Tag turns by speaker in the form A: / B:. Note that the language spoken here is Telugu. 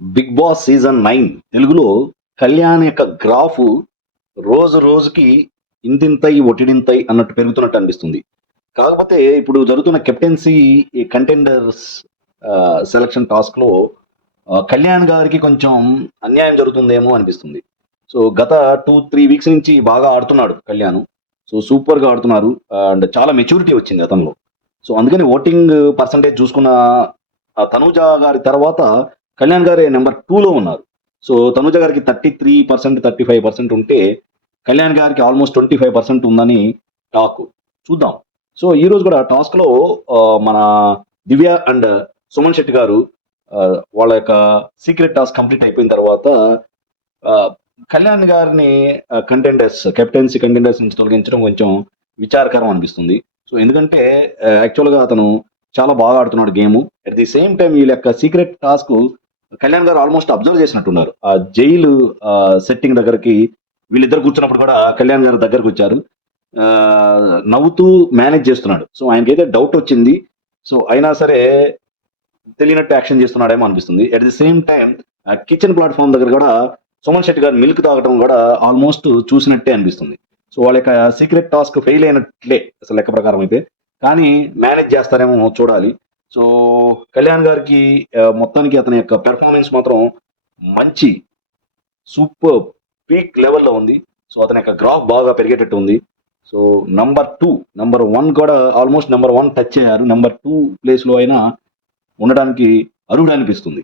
A: బిగ్ బాస్ సీజన్ నైన్ తెలుగులో కళ్యాణ్ యొక్క గ్రాఫ్ రోజు రోజుకి ఇంతింతై ఒటిడింతై అన్నట్టు పెరుగుతున్నట్టు అనిపిస్తుంది. కాకపోతే ఇప్పుడు జరుగుతున్న కెప్టెన్సీ కంటెండర్స్ సెలక్షన్ టాస్క్లో కళ్యాణ్ గారికి కొంచెం అన్యాయం జరుగుతుందేమో అనిపిస్తుంది. సో గత టూ త్రీ వీక్స్ నుంచి బాగా ఆడుతున్నాడు కళ్యాణ్. సో సూపర్గా ఆడుతున్నారు. అండ్ చాలా మెచ్యూరిటీ వచ్చింది అతనిలో. సో అందుకని ఓటింగ్ పర్సంటేజ్ చూసుకున్న ఆ తనూజ గారి తర్వాత కళ్యాణ్ గారు నెంబర్లో ఉన్నారు. సో తనుజ గారికి thirty three percent thirty five percent ఉంటే కళ్యాణ్ గారికి ఆల్మోస్ట్ ట్వంటీ ఫైవ్ పర్సెంట్ ఉందని టాక్. చూద్దాం. సో ఈ రోజు కూడా టాస్క్లో మన దివ్య అండ్ సుమన్ శెట్టి గారు వాళ్ళ యొక్క సీక్రెట్ టాస్క్ కంప్లీట్ అయిపోయిన తర్వాత కళ్యాణ్ గారిని కంటెండర్స్ కెప్టెన్సీ కంటెండర్స్ నుంచి తొలగించడం కొంచెం విచారకరం అనిపిస్తుంది. సో ఎందుకంటే యాక్చువల్గా అతను చాలా బాగా ఆడుతున్నాడు game. At the same time వీళ్ళ యొక్క సీక్రెట్ టాస్క్ కళ్యాణ్ గారు ఆల్మోస్ట్ అబ్జర్వ్ చేసినట్టున్నారు. ఆ జైలు సెట్టింగ్ దగ్గరికి వీళ్ళిద్దరు కూర్చున్నప్పుడు కూడా కళ్యాణ్ గారు దగ్గరకు వచ్చారు. నవ్వుతూ మేనేజ్ చేస్తున్నాడు. సో ఆయనకైతే డౌట్ వచ్చింది. సో అయినా సరే తెలియనట్టు యాక్షన్ చేస్తున్నాడేమో అనిపిస్తుంది. At the same time kitchen platform దగ్గర కూడా సుమన్ శెట్టి గారు మిల్క్ తాగడం కూడా ఆల్మోస్ట్ చూసినట్టే అనిపిస్తుంది. సో వాళ్ళ యొక్క సీక్రెట్ టాస్క్ ఫెయిల్ అయినట్లే అసలు లెక్క ప్రకారం అయితే. కానీ మేనేజ్ చేస్తారేమో చూడాలి. సో కళ్యాణ్ గారికి మొత్తానికి అతని యొక్క పెర్ఫార్మెన్స్ మాత్రం మంచి సూపర్ పీక్ లెవెల్లో ఉంది. సో అతని యొక్క గ్రాఫ్ బాగా పెరిగేటట్టు ఉంది. So number two number one కూడా ఆల్మోస్ట్ నెంబర్ వన్ టచ్ అయ్యారు. నెంబర్ టూ ప్లేస్లో అయినా ఉండడానికి అర్హుడు అనిపిస్తుంది.